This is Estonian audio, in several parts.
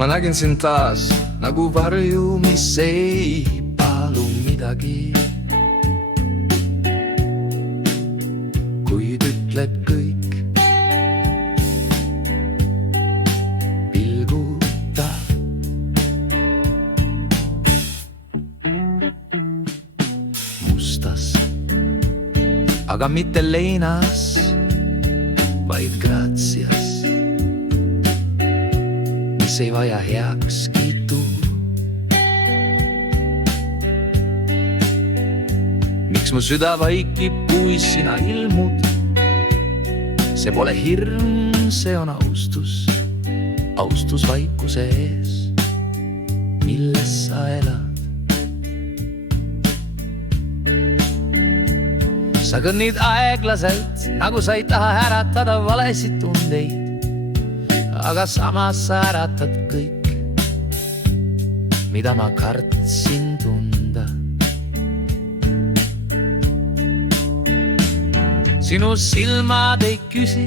ma nägin sind taas nagu varju, mis ei palu midagi. Kuid ütleb kõik pilguta. Mustas, aga mitte leinas, vaid gratsias, mis ei vaja heakskiitu. Miks mu süda vaikib, kui sina ilmud? See pole hirm, see on austus, austus vaikuse ees, milles sa elad. Sa kõnnid aeglaselt, nagu sa ei taha äratada valesid tundeid, aga samas sa äratad kõik, mida ma kartsin tunda. Sinu silmad ei küsi,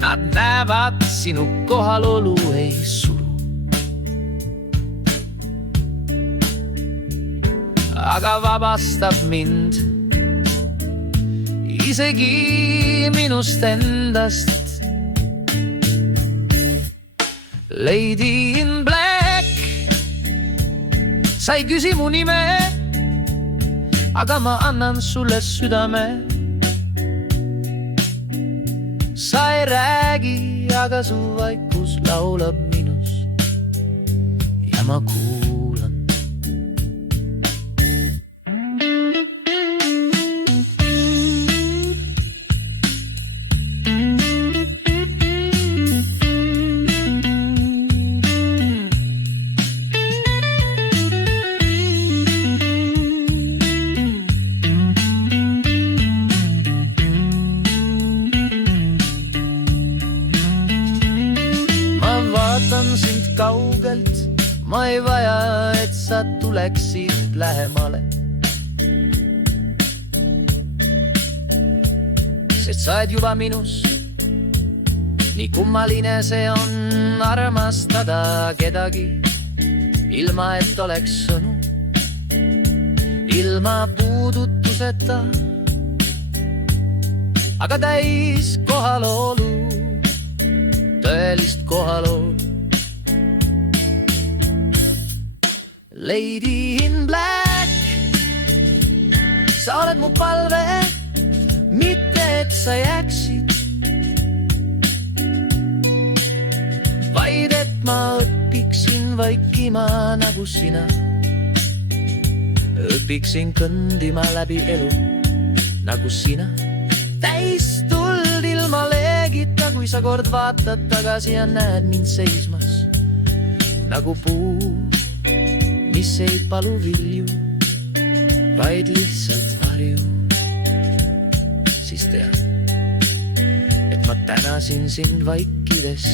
nad näevad, sinu kohalolu ei suru. Aga vabastab mind isegi minust endast. Lady in Black, sa ei küsi mu nime, aga ma annan sulle südame. Sa ei räägi, aga su vaikus laulab minus ja ma kuulan. Vaatan sind kaugelt, ma ei vaja, et sa tuleksid lähemale. Sest sa oled juba minus, nii kummaline see on armastada kedagi, ilma et oleks sõnu, ilma puudutuseta, aga täis kohalolu, tõelist kohalolu. Lady in Black, sa oled mu palve, mitte et sa jääksid, vaid et ma õpiksin vaikima nagu sina. Õpiksin kõndima läbi elu nagu sina. Täis tuld ilma leegita, kui sa kord vaatad tagasi ja näed mind seismas nagu puu, mis ei palu vilju, vaid lihtsalt varju. Siis tead, et ma tänasin sind vaikides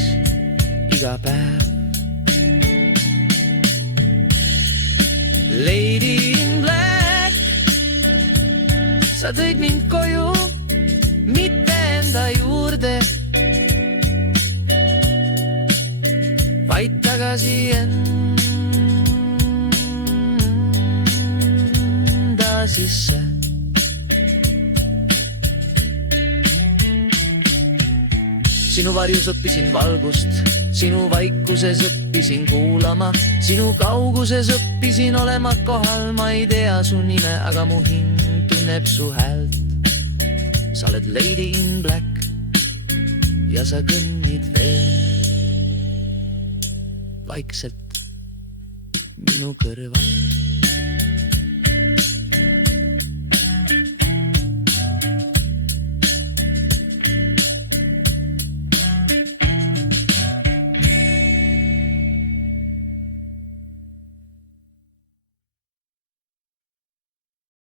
iga päev. Lady in Black, sa tõid mind koju, mitte enda juurde, vaid tagasi sisse. Sinu varjus õppisin valgust, sinu vaikuses õppisin kuulama, sinu kauguses õppisin olema kohal. Ma ei tea su nime, aga mu hing tunneb su häält. Sa oled Lady in Black ja sa kõnnid veel vaikselt minu kõrval.